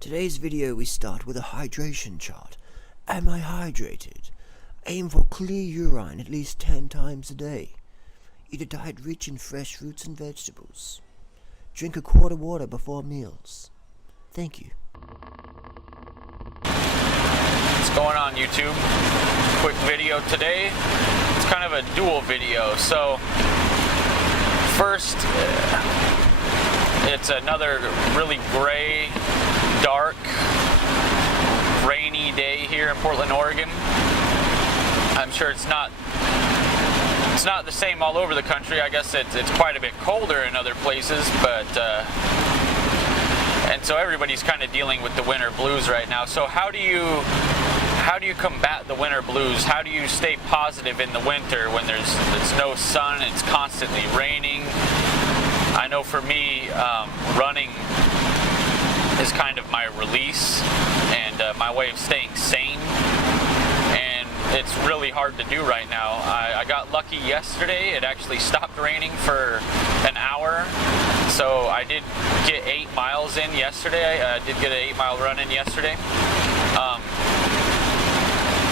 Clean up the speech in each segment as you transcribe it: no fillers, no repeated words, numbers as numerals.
Today's video we start with a hydration chart. Am I hydrated? Aim for clear urine at least 10 times a day. Eat a diet rich in fresh fruits and vegetables. Drink a quart of water before meals. Thank you. What's going on, YouTube? Quick video today. It's kind of a dual video. So first, it's another really gray, dark, rainy day here in Portland, Oregon. I'm sure it's not the same all over the country. I guess it's quite a bit colder in other places, but and so everybody's kind of dealing with the winter blues right now. So how do you combat the winter blues? How do you stay positive in the winter when there's no sun, it's constantly raining? I know for me, running is kind of my release and my way of staying sane, and it's really hard to do right now. I got lucky yesterday. It actually stopped raining for an hour, so I did get 8 miles in yesterday. I did get an 8-mile run in yesterday.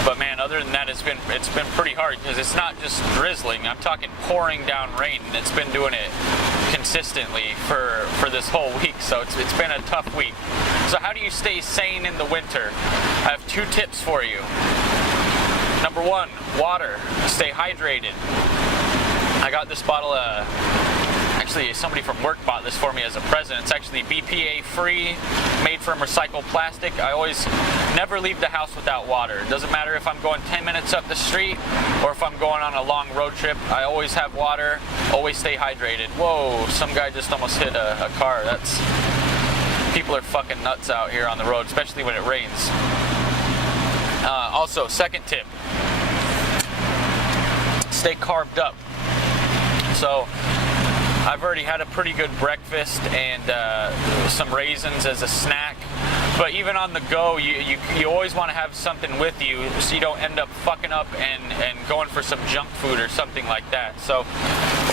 But man, other than that, it's been pretty hard because it's not just drizzling. I'm talking pouring down rain, and it's been doing it consistently for this whole week. So it's been a tough week. So how do you stay sane in the winter? I have 2 tips for you. Number 1, water. Stay hydrated. I got this bottle of, actually somebody from work bought this for me as a present. It's actually BPA free, made from recycled plastic. I always never leave the house without water. It doesn't matter if I'm going 10 minutes up the street or if I'm going on a long road trip. I always have water, always stay hydrated. Whoa, some guy just almost hit a car. People are fucking nuts out here on the road, especially when it rains. Also, second tip, stay carved up. So I've already had a pretty good breakfast and some raisins as a snack. But even on the go, you always want to have something with you so you don't end up fucking up and going for some junk food or something like that. So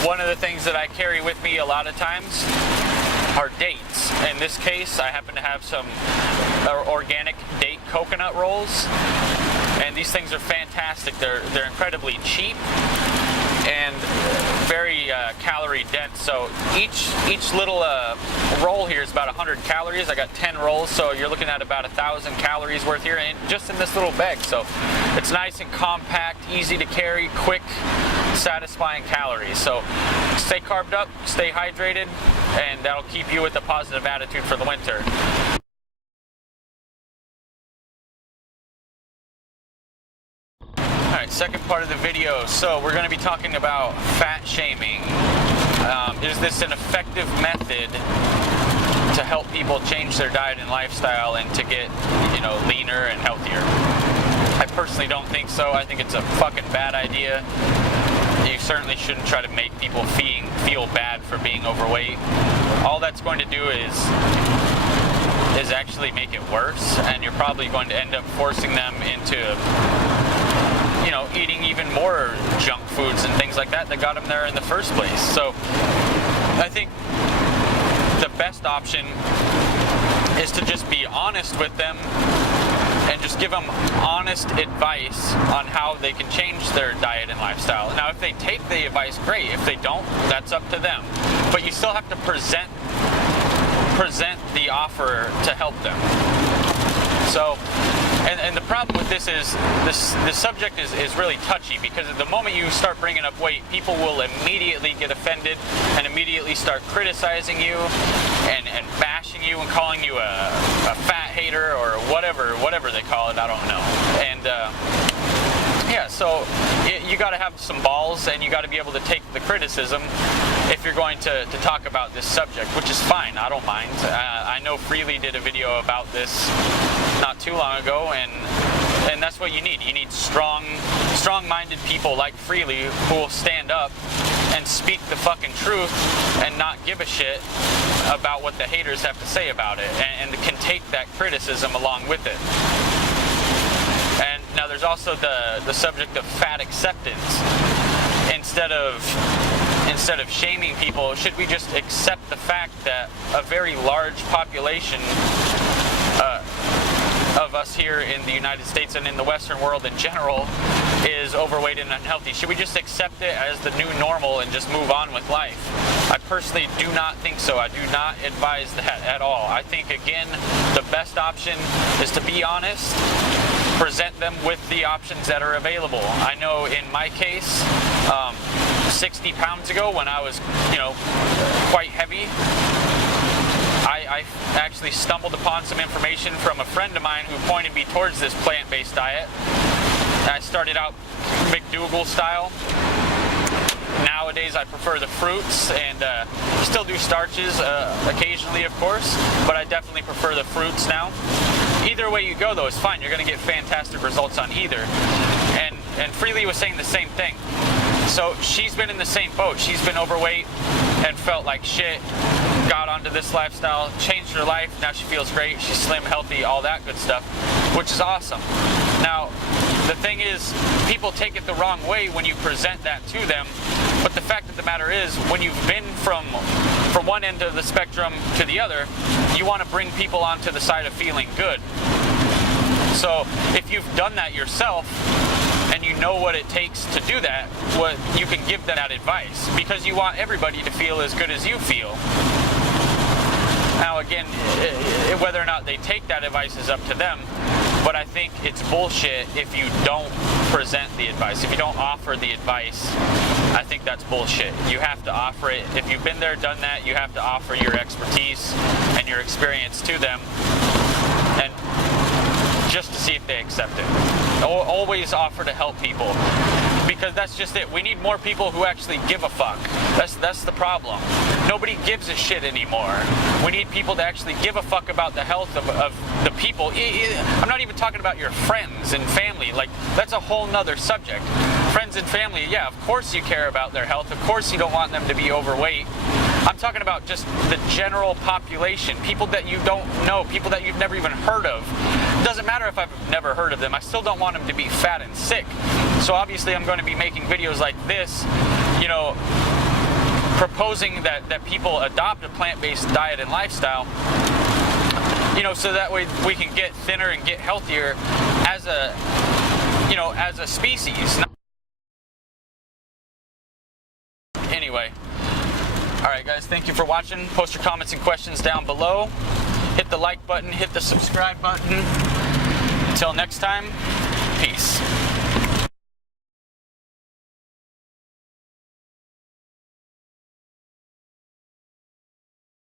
one of the things that I carry with me a lot of times are dates. In this case, I happen to have some organic date coconut rolls, and these things are fantastic. They're incredibly cheap and very calorie dense. So each little roll here is about 100 calories. I got 10 rolls, so you're looking at about 1,000 calories worth here, and just in this little bag. So it's nice and compact, easy to carry, quick, satisfying calories. So stay carved up, stay hydrated, and that'll keep you with a positive attitude for the winter. Alright, second part of the video. So we're going to be talking about fat shaming. Is this an effective method to help people change their diet and lifestyle and to get, leaner and healthier? I personally don't think so. I think it's a fucking bad idea. You certainly shouldn't try to make people feel bad for being overweight. All that's going to do is actually make it worse, and you're probably going to end up forcing them into eating even more junk foods and things like that got them there in the first place. So I think the best option is to just be honest with them and just give them honest advice on how they can change their diet and lifestyle. Now, if they take the advice, great. If they don't, that's up to them. But you still have to present the offer to help them. So, and the problem with this is the subject is really touchy, because at the moment you start bringing up weight, people will immediately get offended and immediately start criticizing you and bashing you and calling you a fat hater or whatever they call it. I don't know. And yeah, so you got to have some balls, and you got to be able to take the criticism if you're going to talk about this subject, which is fine. I don't mind. I know Freely did a video about this not too long ago, and that's what you need. You need strong-minded people like Freely who will stand up and speak the fucking truth and not give a shit about what the haters have to say about it, and can take that criticism along with it. And now there's also the subject of fat acceptance. Instead of shaming people, should we just accept the fact that a very large population here in the United States and in the Western world in general is overweight and unhealthy. Should we just accept it as the new normal and just move on with life? I personally do not think so. I do not advise that at all. I think, again, the best option is to be honest, present them with the options that are available. I know in my case, 60 pounds ago when I was, quite heavy, I actually stumbled upon some information from a friend of mine who pointed me towards this plant-based diet. I started out McDougall style. Nowadays I prefer the fruits and still do starches occasionally, of course, but I definitely prefer the fruits now. Either way you go though is fine. You're going to get fantastic results on either. And Freely was saying the same thing. So she's been in the same boat. She's been overweight and felt like shit, got onto this lifestyle, changed her life, now she feels great, she's slim, healthy, all that good stuff, which is awesome. Now, the thing is, people take it the wrong way when you present that to them, but the fact of the matter is, when you've been from one end of the spectrum to the other, you want to bring people onto the side of feeling good. So, if you've done that yourself, and you know what it takes to do that, what you can give them that advice, because you want everybody to feel as good as you feel. Now again, whether or not they take that advice is up to them, but I think it's bullshit if you don't present the advice, if you don't offer the advice. I think that's bullshit. You have to offer it. If you've been there, done that, you have to offer your expertise and your experience to them, and just to see if they accept it. Always offer to help people, because that's just it. We need more people who actually give a fuck. That's the problem. Nobody gives a shit anymore. We need people to actually give a fuck about the health of the people. I'm not even talking about your friends and family. Like, that's a whole nother subject. Friends and family, yeah, of course you care about their health. Of course you don't want them to be overweight. I'm talking about just the general population, people that you don't know, people that you've never even heard of. It doesn't matter if I've never heard of them, I still don't want them to be fat and sick. So obviously I'm going to be making videos like this, proposing that people adopt a plant-based diet and lifestyle, so that way we can get thinner and get healthier as a species. Anyway. Alright guys, thank you for watching. Post your comments and questions down below. Hit the like button, hit the subscribe button. Until next time, peace.